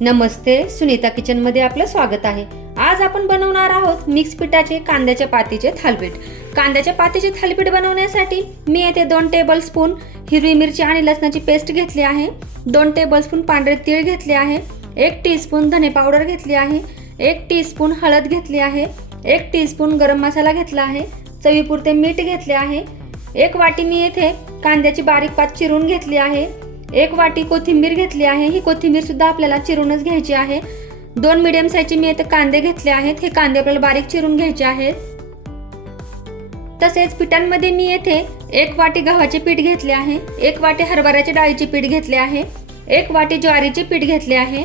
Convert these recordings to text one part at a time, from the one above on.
नमस्ते सुनीता किचनमध्ये आपलं स्वागत आहे. आज आपण बनवणार आहोत मिक्स पिठाचे कांद्याच्या पातीचे थालपीठ. कांद्याच्या पातीचे थालपीठ बनवण्यासाठी मी येथे दोन टेबल स्पून हिरवी मिरची आणि लसणाची पेस्ट घेतली आहे. दोन टेबल स्पून पांढरे तीळ घेतले आहे. एक टीस्पून धने पावडर घेतली आहे. एक टीस्पून हळद घेतली आहे. एक टीस्पून गरम मसाला घेतला आहे. चवीपुरते मीठ घेतले आहे. एक वाटी मी येथे कांद्याची बारीक पात चिरून घेतली आहे. एक वाटी कोथिंबीर घेतली आहे. ही कोथिंबीर सुद्धा आपल्याला चिरूनच घ्यायची आहे. दोन मिडियम साईजचे मी येथे कांदे घेतले आहेत. हे कांदे आपल्याला बारीक चिरून घ्यायचे आहेत. तसेच पिठांमध्ये मी येथे एक वाटी गव्हाचे पीठ घेतले आहे. एक वाटी हरभऱ्याच्या डाळीचे पीठ घेतले आहे. एक वाटी ज्वारीचे पीठ घेतले आहे.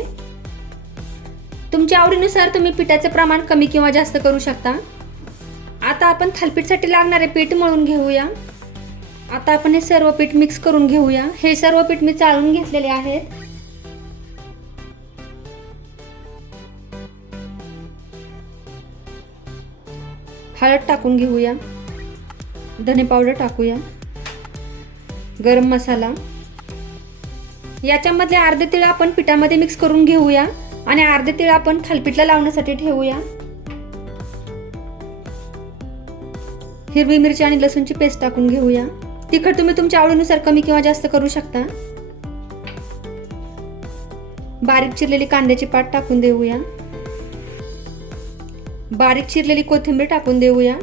तुमच्या आवडीनुसार तुम्ही पिठाचे प्रमाण कमी किंवा जास्त करू शकता. आता आपण थालपीठसाठी लागणारे पीठ मळून घेऊया. आता आपण हे सर्व पीठ मिक्स करून घेऊया. हे सर्व पीठ मी चाळून घेतलेले आहेत. हळद टाकून घेऊया. धने पावडर टाकूया. गरम मसाला. याच्यामधले अर्धे तीळ आपण पिठामध्ये मिक्स करून घेऊया. आणि अर्धे तीळ आपण थालपीठला लावण्यासाठी ठेवूया. हिरवी मिरची आणि लसूणची पेस्ट टाकून घेऊया. तिखट तुम्ही तुमच्या आवडीनुसार कमी किंवा जास्त करू शकता. बारीक चिरलेली कांद्याची पात टाकून देऊया. बारीक चिरलेली कोथिंबीर टाकून देऊया.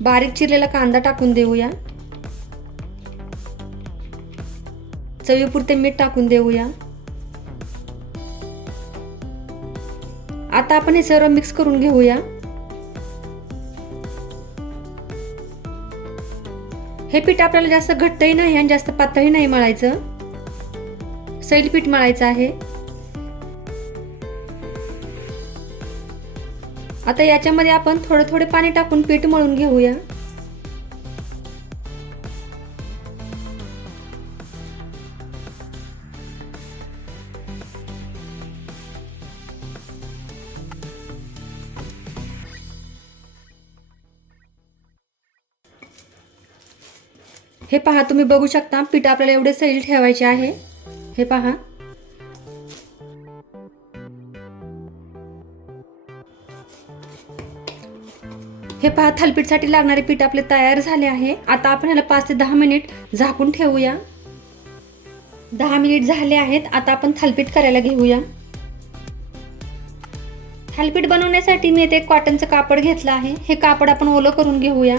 बारीक चिरलेला कांदा टाकून देऊया. चवीपुरते मीठ टाकून देऊया. आता आपण हे सर्व मिक्स करून घेऊया. हे पीठ आपल्याला जास्त घट्टही नाही आणि जास्त पातळही नाही मळायचं. सैल पीठ मळायचं आहे. आता याच्यामध्ये आपण थोडं थोडे पाणी टाकून पीठ मळून घेऊया. हे पहा तुम्ही बघू शकता पीठ आपल्याला एवढे सैल ठेवायचे आहे. हे पहा. हे पहा थालपीठसाठी लागणारे पीठ आपले तयार झाले आहे. आता आपण ह्याला पाच ते दहा मिनिट झाकून ठेवूया. दहा मिनिट झाले आहेत आता आपण थालपीठ करायला घेऊया. थालपीठ बनवण्यासाठी मी इथे एक कॉटनचं कापड घेतलं आहे. हे कापड आपण ओलं करून घेऊया.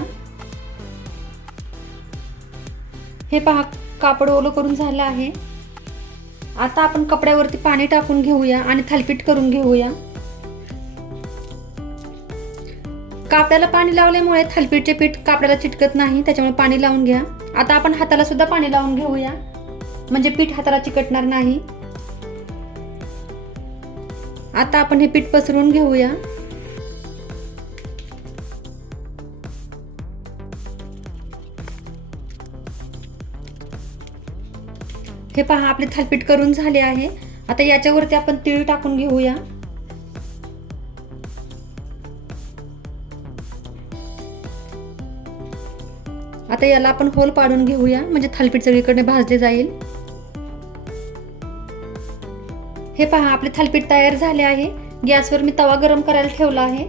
हे पहा कापड ओलं करून झालं आहे. आता आपण कपड्यावरती पाणी टाकून घेऊया आणि थालपीठ करून घेऊया. कापड्याला पाणी लावल्यामुळे थालपीठचे पीठ कापड्याला चिटकत नाही त्याच्यामुळे पाणी लावून घ्या. आता आपण हाताला सुद्धा पाणी लावून घेऊया. म्हणजे पीठ हाताला चिकटणार नाही. आता आपण हे पीठ पसरून घेऊया. हे पहा आपले थालपीठ करून झाले आहे. आता याच्यावरती आपण तीळ टाकून घेऊया. आता याला आपण होल पाडून घेऊया म्हणजे थालपीठ सगळीकडे भाजले जाईल. हे पहा आपले थालपीठ तयार झाले आहे. गॅसवर मी तवा गरम करायला ठेवला आहे.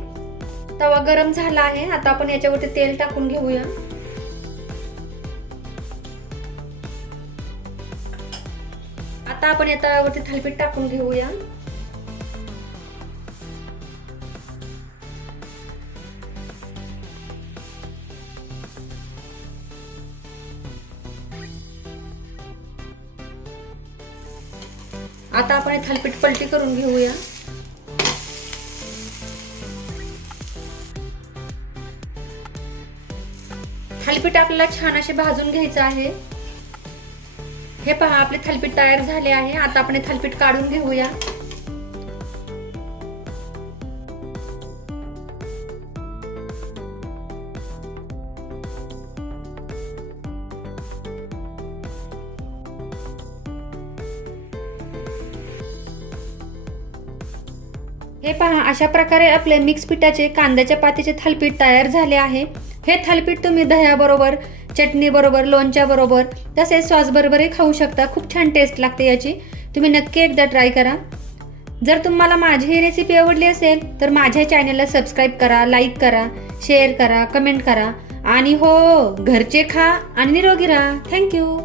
तवा गरम झाला आहे. आता आपण याच्यावरती तेल टाकून घेऊया. आता आपण या थालीपीठ टाकून घेऊया. आता आपण थालपीठ पलटी करून घेऊया. थालीपीठ आपल्याला छान असे भाजून घ्यायचं आहे. हे पहा आपले थालीपीठ तयार झाले आहे. आता आपण हे थालीपीठ काढून घेऊया. हे पहा अशा प्रकारे आपले मिक्स पिठाचे कांद्याच्या पातीचे थालपीठ तयार झाले आहे. हे थालपीठ तुम्ही दह्याबरोबर चटणीबरोबर लोणच्याबरोबर तसेच सॉसबरोबरही खाऊ शकता. खूप छान टेस्ट लागते याची. तुम्ही नक्की एकदा ट्राय करा. जर तुम्हाला माझी ही रेसिपी आवडली असेल तर माझ्या चॅनलला सबस्क्राईब करा लाईक करा शेअर करा कमेंट करा. आणि हो घरचे खा आणि निरोगी राहा. थँक्यू